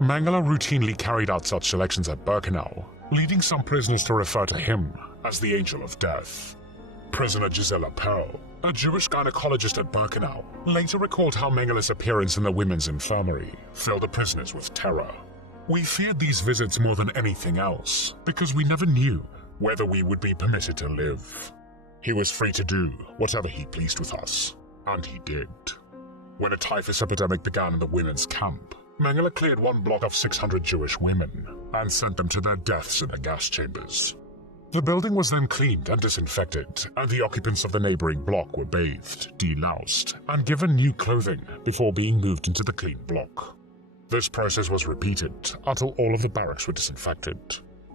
Mengele routinely carried out such selections at Birkenau, leading some prisoners to refer to him as the Angel of Death. Prisoner Gisela Perl, a Jewish gynecologist at Birkenau, later recalled how Mengele's appearance in the women's infirmary filled the prisoners with terror. "We feared these visits more than anything else, because we never knew whether we would be permitted to live. He was free to do whatever he pleased with us, and he did." When a typhus epidemic began in the women's camp, Mengele cleared one block of 600 Jewish women and sent them to their deaths in the gas chambers. The building was then cleaned and disinfected, and the occupants of the neighboring block were bathed, deloused, and given new clothing before being moved into the clean block. This process was repeated until all of the barracks were disinfected.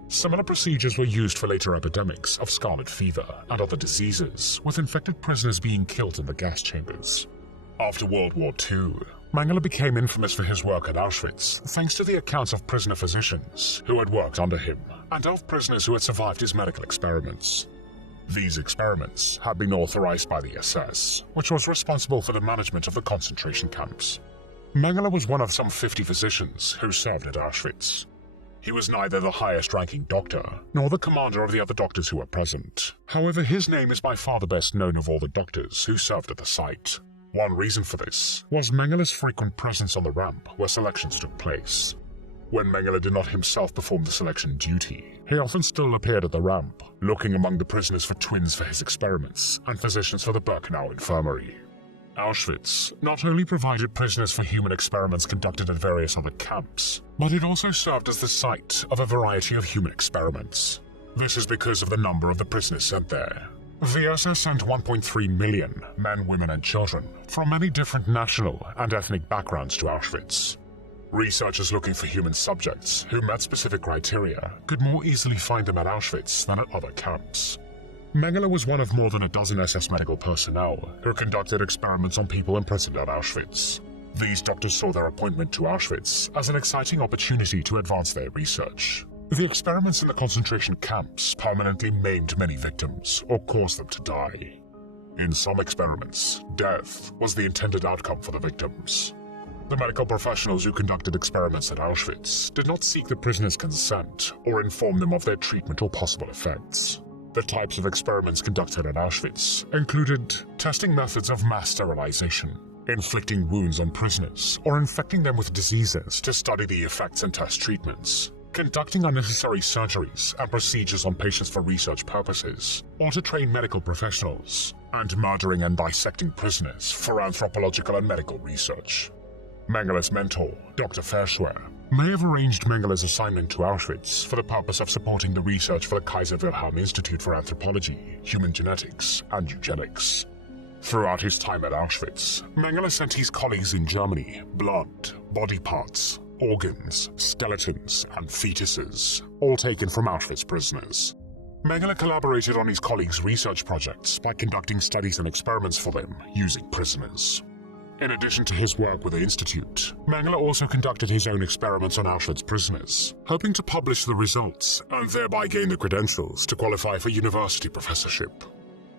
Similar procedures were used for later epidemics of scarlet fever and other diseases, with infected prisoners being killed in the gas chambers. After World War II, Mengele became infamous for his work at Auschwitz thanks to the accounts of prisoner physicians who had worked under him and of prisoners who had survived his medical experiments. These experiments had been authorized by the SS, which was responsible for the management of the concentration camps. Mengele was one of some 50 physicians who served at Auschwitz. He was neither the highest-ranking doctor nor the commander of the other doctors who were present. However, his name is by far the best known of all the doctors who served at the site. One reason for this was Mengele's frequent presence on the ramp where selections took place. When Mengele did not himself perform the selection duty, he often still appeared at the ramp, looking among the prisoners for twins for his experiments and physicians for the Birkenau infirmary. Auschwitz not only provided prisoners for human experiments conducted at various other camps, but it also served as the site of a variety of human experiments. This is because of the number of the prisoners sent there. The SS sent 1.3 million men, women, and children from many different national and ethnic backgrounds to Auschwitz. Researchers looking for human subjects who met specific criteria could more easily find them at Auschwitz than at other camps. Mengele was one of more than a dozen SS medical personnel who conducted experiments on people imprisoned at Auschwitz. These doctors saw their appointment to Auschwitz as an exciting opportunity to advance their research. The experiments in the concentration camps permanently maimed many victims or caused them to die. In some experiments, death was the intended outcome for the victims. The medical professionals who conducted experiments at Auschwitz did not seek the prisoners' consent or inform them of their treatment or possible effects. The types of experiments conducted at Auschwitz included testing methods of mass sterilization, inflicting wounds on prisoners, or infecting them with diseases to study the effects and test treatments, conducting unnecessary surgeries and procedures on patients for research purposes, or to train medical professionals, and murdering and dissecting prisoners for anthropological and medical research. Mengele's mentor, Dr. Verschwer, may have arranged Mengele's assignment to Auschwitz for the purpose of supporting the research for the Kaiser Wilhelm Institute for Anthropology, Human Genetics, and Eugenics. Throughout his time at Auschwitz, Mengele sent his colleagues in Germany blood, body parts, organs, skeletons, and fetuses, all taken from Auschwitz prisoners. Mengele collaborated on his colleagues' research projects by conducting studies and experiments for them using prisoners. In addition to his work with the Institute, Mengele also conducted his own experiments on Auschwitz prisoners, hoping to publish the results and thereby gain the credentials to qualify for university professorship.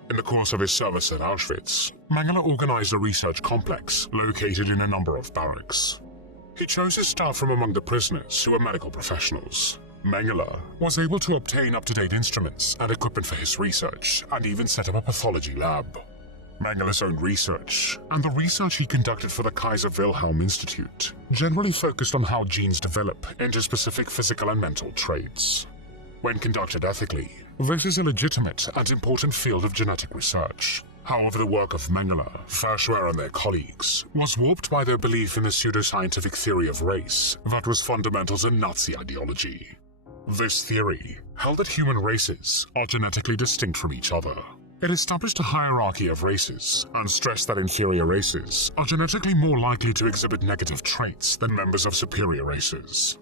In the course of his service at Auschwitz, Mengele organized a research complex located in a number of barracks. He chose his staff from among the prisoners who were medical professionals. Mengele was able to obtain up-to-date instruments and equipment for his research and even set up a pathology lab. Mengele's own research, and the research he conducted for the Kaiser Wilhelm Institute, generally focused on how genes develop into specific physical and mental traits. When conducted ethically, this is a legitimate and important field of genetic research. However, the work of Mengele, Verschwer, and their colleagues was warped by their belief in the pseudoscientific theory of race that was fundamental to Nazi ideology. This theory held that human races are genetically distinct from each other. It established a hierarchy of races and stressed that inferior races are genetically more likely to exhibit negative traits than members of superior races.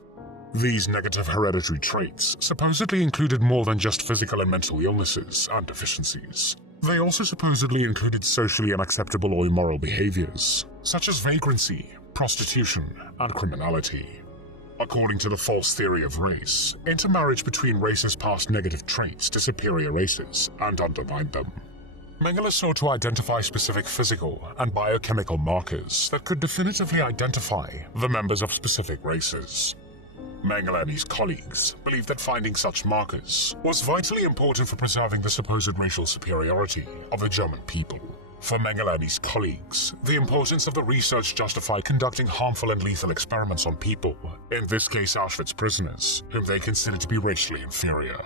These negative hereditary traits supposedly included more than just physical and mental illnesses and deficiencies. They also supposedly included socially unacceptable or immoral behaviors, such as vagrancy, prostitution, and criminality. According to the false theory of race, intermarriage between races passed negative traits to superior races and undermined them. Mengele sought to identify specific physical and biochemical markers that could definitively identify the members of specific races. Mengele and his colleagues believed that finding such markers was vitally important for preserving the supposed racial superiority of the German people. For Mengele and his colleagues, the importance of the research justified conducting harmful and lethal experiments on people, in this case Auschwitz prisoners, whom they considered to be racially inferior.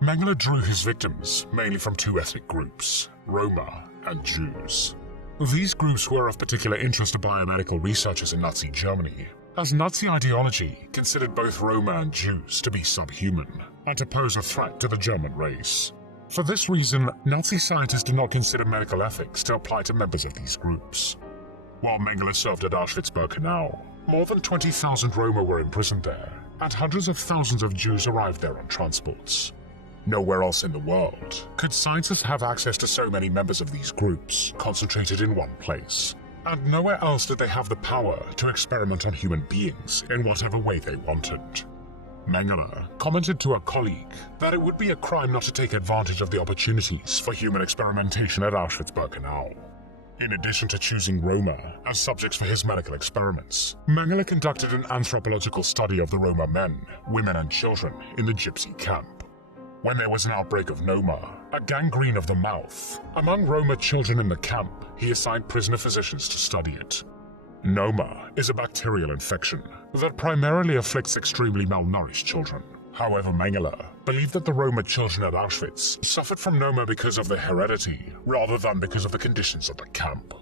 Mengele drew his victims mainly from two ethnic groups, Roma and Jews. These groups were of particular interest to biomedical researchers in Nazi Germany, as Nazi ideology considered both Roma and Jews to be subhuman and to pose a threat to the German race. For this reason, Nazi scientists did not consider medical ethics to apply to members of these groups. While Mengele served at Auschwitz-Birkenau, more than 20,000 Roma were imprisoned there, and hundreds of thousands of Jews arrived there on transports. Nowhere else in the world could scientists have access to so many members of these groups concentrated in one place. And nowhere else did they have the power to experiment on human beings in whatever way they wanted. Mengele commented to a colleague that it would be a crime not to take advantage of the opportunities for human experimentation at Auschwitz-Birkenau. In addition to choosing Roma as subjects for his medical experiments, Mengele conducted an anthropological study of the Roma men, women and children in the Gypsy camp. When there was an outbreak of Noma, a gangrene of the mouth, among Roma children in the camp, he assigned prisoner physicians to study it. Noma is a bacterial infection that primarily afflicts extremely malnourished children. However, Mengele believed that the Roma children at Auschwitz suffered from Noma because of their heredity, rather than because of the conditions at the camp.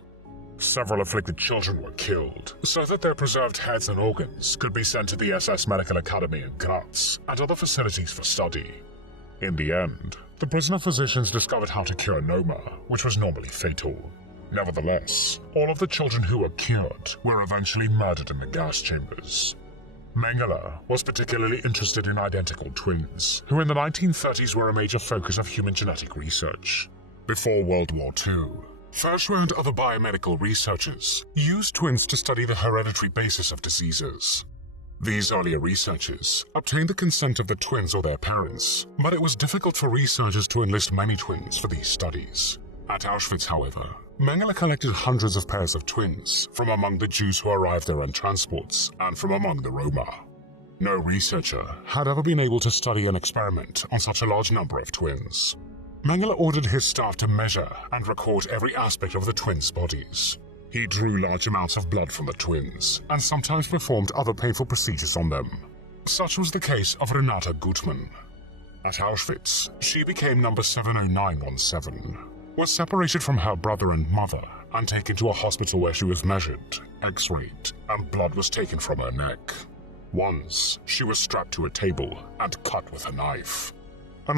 Several afflicted children were killed, so that their preserved heads and organs could be sent to the SS Medical Academy in Graz and other facilities for study. In the end, the prisoner physicians discovered how to cure Noma, which was normally fatal. Nevertheless, all of the children who were cured were eventually murdered in the gas chambers. Mengele was particularly interested in identical twins, who in the 1930s were a major focus of human genetic research. Before World War II, Verschwer and other biomedical researchers used twins to study the hereditary basis of diseases. These earlier researchers obtained the consent of the twins or their parents, but it was difficult for researchers to enlist many twins for these studies. At Auschwitz, however, Mengele collected hundreds of pairs of twins from among the Jews who arrived there on transports and from among the Roma. No researcher had ever been able to study and experiment on such a large number of twins. Mengele ordered his staff to measure and record every aspect of the twins' bodies. He drew large amounts of blood from the twins, and sometimes performed other painful procedures on them. Such was the case of Renata Gutmann. At Auschwitz, she became number 70917, was separated from her brother and mother, and taken to a hospital where she was measured, x-rayed, and blood was taken from her neck. Once, she was strapped to a table and cut with a knife.